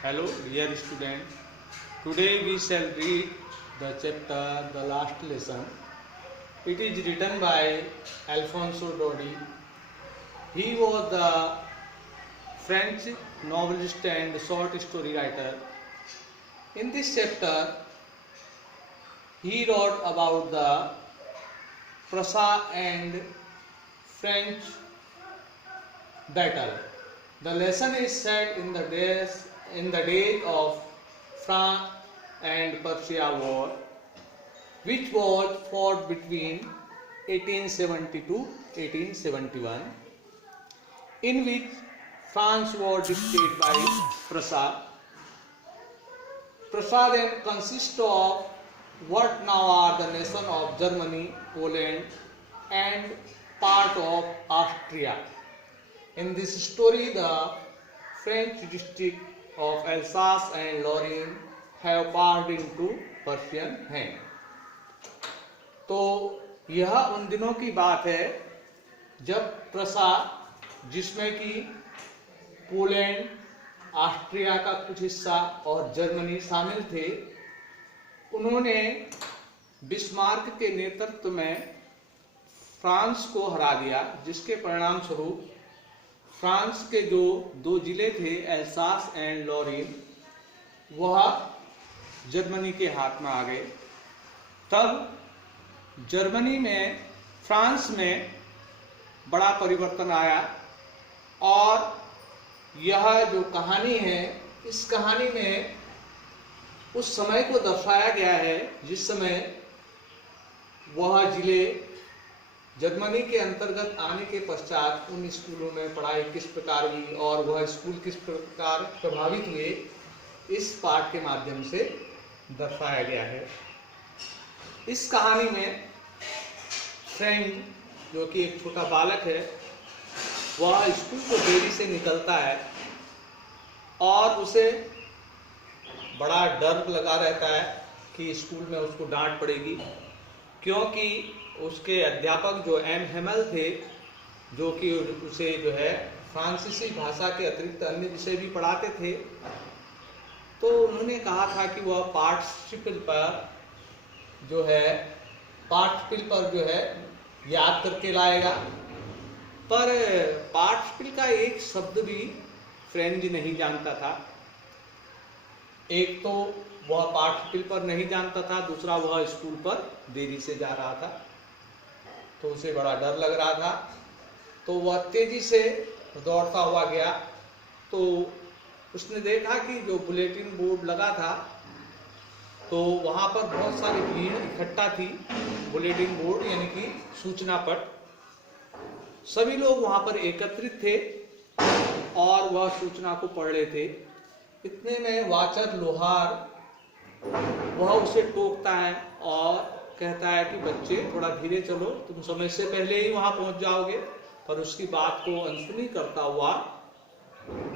Hello, dear student. Today we shall read the chapter The Last Lesson. It is written by Alfonso Dodi. He was the French novelist and short story writer. In this chapter, he wrote about the Prussia and French battle. The lesson is set in the days of France and Persia war, which was fought between 1870 to 1871, in which France was defeated by Prussia. Prussia then consists of what now are the nation of Germany, Poland, and part of Austria. In this story, the French district of Alsace and Lorraine have passed into Persian hand. तो यह उन दिनों की बात है जब प्रसा, जिसमें कि पोलैंड, ऑस्ट्रिया का कुछ हिस्सा और जर्मनी शामिल थे, उन्होंने बिस्मार्क के नेतृत्व में फ्रांस को हरा दिया, जिसके परिणाम स्वरूप फ्रांस के जो दो जिले थे एल्सास एंड लॉरेन, वह जर्मनी के हाथ में आ गए। तब जर्मनी में, फ्रांस में बड़ा परिवर्तन आया और यह जो कहानी है, इस कहानी में उस समय को दर्शाया गया है जिस समय वह जिले जर्मनी के अंतर्गत आने के पश्चात उन स्कूलों में पढ़ाई किस प्रकार हुई और वह स्कूल किस प्रकार प्रभावित हुए, इस पाठ के माध्यम से दर्शाया गया है। इस कहानी में फ्रेंड, जो कि एक छोटा बालक है, वह स्कूल को देरी से निकलता है और उसे बड़ा डर लगा रहता है कि स्कूल में उसको डांट पड़ेगी, क्योंकि उसके अध्यापक जो एम हेमल थे, जो कि उसे जो है फ्रांसीसी भाषा के अतिरिक्त अन्य विषय भी पढ़ाते थे, तो उन्होंने कहा था कि वह पार्टिसिपल पर जो है याद करके लाएगा। पर पार्टिसिपल का एक शब्द भी फ्रेंच नहीं जानता था। एक तो वह पार्टिसिपल पर नहीं जानता था, दूसरा वह स्कूल पर देरी से जा रहा था, तो उसे बड़ा डर लग रहा था। तो वह तेजी से दौड़ता हुआ गया, तो उसने देखा कि जो बुलेटिन बोर्ड लगा था, तो वहाँ पर बहुत सारी भीड़ इकट्ठा थी। बुलेटिन बोर्ड यानी कि सूचना पट, सभी लोग वहाँ पर एकत्रित थे और वह सूचना को पढ़ रहे थे। इतने में वाचर लोहार वह उसे टोकता है और कहता है कि बच्चे थोड़ा धीरे चलो, तुम समय से पहले ही वहां पहुंच जाओगे। पर उसकी बात को अनसुनी करता हुआ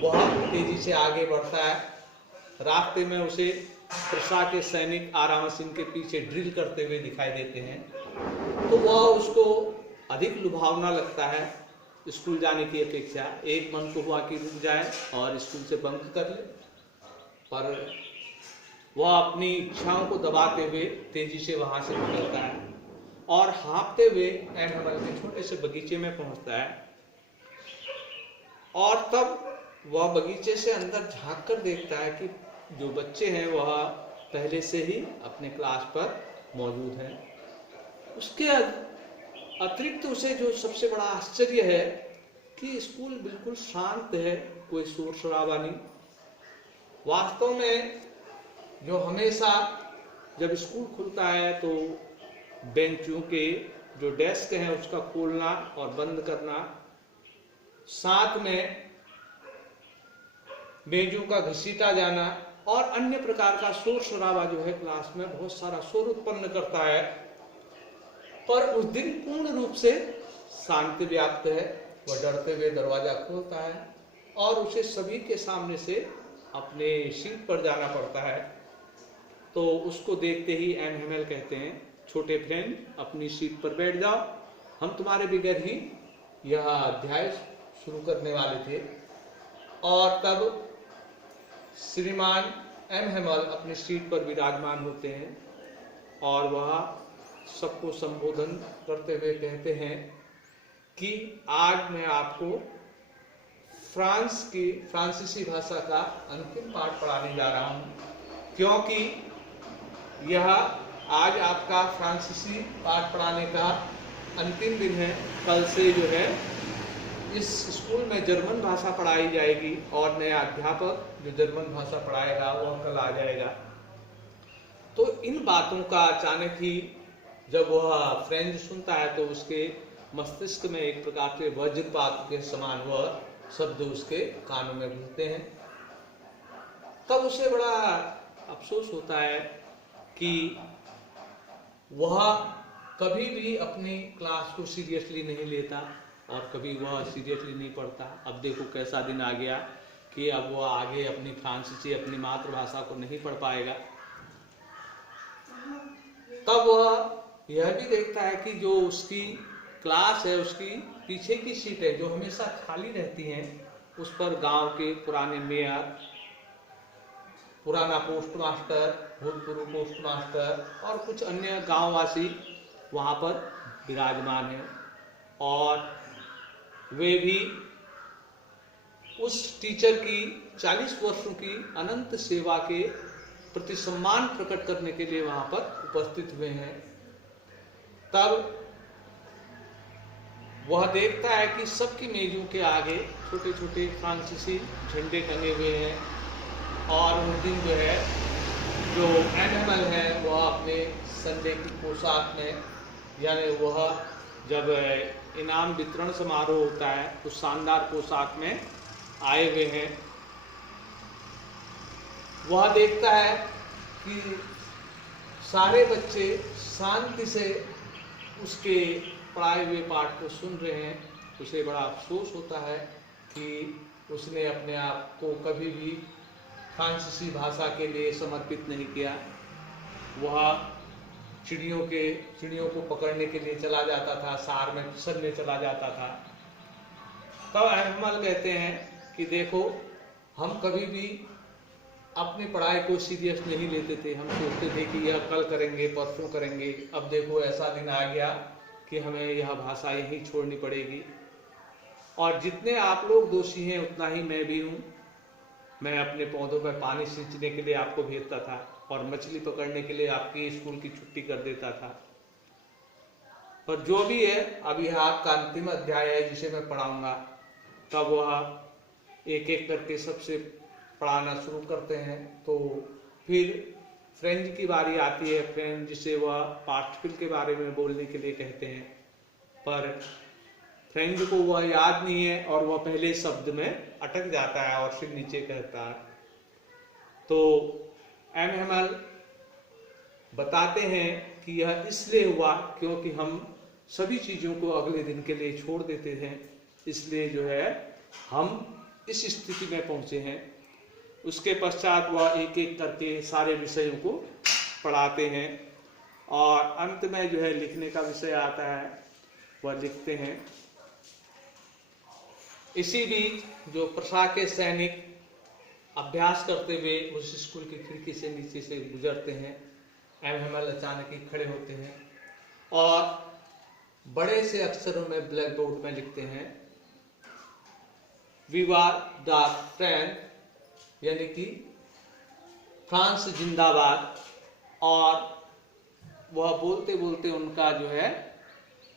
वह तेजी से आगे बढ़ता है। रास्ते में उसे प्रसा के सैनिक आराम सिंह के पीछे ड्रिल करते हुए दिखाई देते हैं, तो वह उसको अधिक लुभावना लगता है स्कूल जाने की अपेक्षा। एक मन को हुआ कि रुक जाए और स्कूल से बंक कर ले, पर वह अपनी इच्छाओं को दबाते हुए तेजी से वहां से निकलता है और हाँफते हुए एमएमएल के छोटे से बगीचे में पहुंचता है। और तब वह बगीचे से अंदर झांक कर देखता है कि जो बच्चे हैं वह पहले से ही अपने क्लास पर मौजूद हैं। उसके अतिरिक्त उसे जो सबसे बड़ा आश्चर्य है कि स्कूल बिल्कुल शांत है, कोई शोर शराबा नहीं। वास्तव में जो हमेशा जब स्कूल खुलता है तो बेंचों के जो डेस्क हैं उसका खोलना और बंद करना, साथ में मेजों का घसीटा जाना और अन्य प्रकार का शोर शराबा जो है क्लास में बहुत सारा शोर उत्पन्न करता है। पर उस दिन पूर्ण रूप से शांति व्याप्त है। वह डरते हुए दरवाजा खोलता है और उसे सभी के सामने से अपने सीट पर जाना पड़ता है। तो उसको देखते ही एम हेमल कहते हैं, छोटे फ्रेंड अपनी सीट पर बैठ जाओ, हम तुम्हारे बगैर ही यह अध्याय शुरू करने वाले थे। और तब श्रीमान एम हेमल अपनी सीट पर विराजमान होते हैं और वह सबको संबोधन करते हुए कहते हैं कि आज मैं आपको फ्रांसीसी भाषा का अंतिम पाठ पढ़ाने जा रहा हूं, क्योंकि यह आज आपका फ्रांसीसी पाठ पढ़ाने का अंतिम दिन है। कल से जो है इस स्कूल में जर्मन भाषा पढ़ाई जाएगी और नया अध्यापक जो जर्मन भाषा पढ़ाएगा वह कल आ जाएगा। तो इन बातों का अचानक ही जब वह फ्रेंच सुनता है तो उसके मस्तिष्क में एक प्रकार से वज्रपात के समान वह शब्द उसके कानों में घुसते हैं। तब उसे बड़ा अफसोस होता है कि वह कभी भी अपनी क्लास को सीरियसली नहीं लेता और कभी वह सीरियसली नहीं पढ़ता। अब देखो कैसा दिन आ गया कि अब वह आगे अपनी फ्रांसीसी अपनी मातृभाषा को नहीं पढ़ पाएगा। तब वह यह भी देखता है कि जो उसकी क्लास है उसकी पीछे की सीट है जो हमेशा खाली रहती हैं, उस पर गांव के पुराने मेयर, पुराना पोस्टमास्टर, भूतपूर्व पोस्टमास्टर और कुछ अन्य गांववासी वहां पर विराजमान हैं और वे भी उस टीचर की 40 वर्षों की अनंत सेवा के प्रति सम्मान प्रकट करने के लिए वहां पर उपस्थित हुए हैं। तब वह देखता है कि सबकी मेजों के आगे छोटे छोटे फ्रांसीसी झंडे टंगे हुए हैं और उस दिन जो है जो एनिमल है वह अपने संडे की पोशाक में, यानी वह जब इनाम वितरण समारोह होता है तो शानदार पोशाक में आए हुए हैं। वह देखता है कि सारे बच्चे शांति से उसके पढ़ाए हुए पाठ को सुन रहे हैं। उसे बड़ा अफसोस होता है कि उसने अपने आप को कभी भी फ्रांसीसी भाषा के लिए समर्पित नहीं किया। वह चिड़ियों को पकड़ने के लिए चला जाता था, सार में फिसलने चला जाता था। तब अहमद कहते हैं कि देखो हम कभी भी अपनी पढ़ाई को सीरियस नहीं लेते थे। हम सोचते थे कि यह कल करेंगे, परसों करेंगे। अब देखो ऐसा दिन आ गया कि हमें यह भाषा यहीं छोड़नी पड़ेगी और जितने आप लोग दोषी हैं उतना ही मैं भी हूँ। मैं अपने पौधों पर पानी सींचने के लिए आपको भेजता था और मछली पकड़ने के लिए आपकी स्कूल की छुट्टी कर देता था। पर जो भी है अभी आपका अंतिम अध्याय है जिसे मैं पढ़ाऊंगा। तब वह एक एक करके सबसे पढ़ाना शुरू करते हैं। तो फिर फ्रेंच की बारी आती है। फ्रेंच जिसे वह पार्टिकल के बारे में बोलने के लिए कहते हैं, पर फ्रेंच को वह याद नहीं है और वह पहले शब्द में अटक जाता है और फिर नीचे कहता है। तो एम हेमल बताते हैं कि यह इसलिए हुआ क्योंकि हम सभी चीजों को अगले दिन के लिए छोड़ देते हैं, इसलिए जो है हम इस स्थिति में पहुंचे हैं। उसके पश्चात वह एक एक करके सारे विषयों को पढ़ाते हैं और अंत में जो है लिखने का विषय आता है, वह लिखते हैं। इसी बीच जो प्रशा के सैनिक अभ्यास करते हुए उस स्कूल की खिड़की से नीचे से गुजरते हैं। एम हेमल अचानक ही खड़े होते हैं और बड़े से अक्षरों में ब्लैक बोर्ड में लिखते हैं विवा द फ्रेंच, यानी कि फ्रांस जिंदाबाद। और वह बोलते बोलते उनका जो है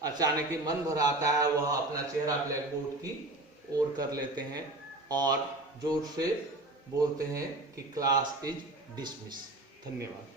अचानक ही मन भर आता है। वह अपना चेहरा ब्लैक बोर्ड की ओर कर लेते हैं और जोर से बोलते हैं कि क्लास इज डिसमिस। धन्यवाद।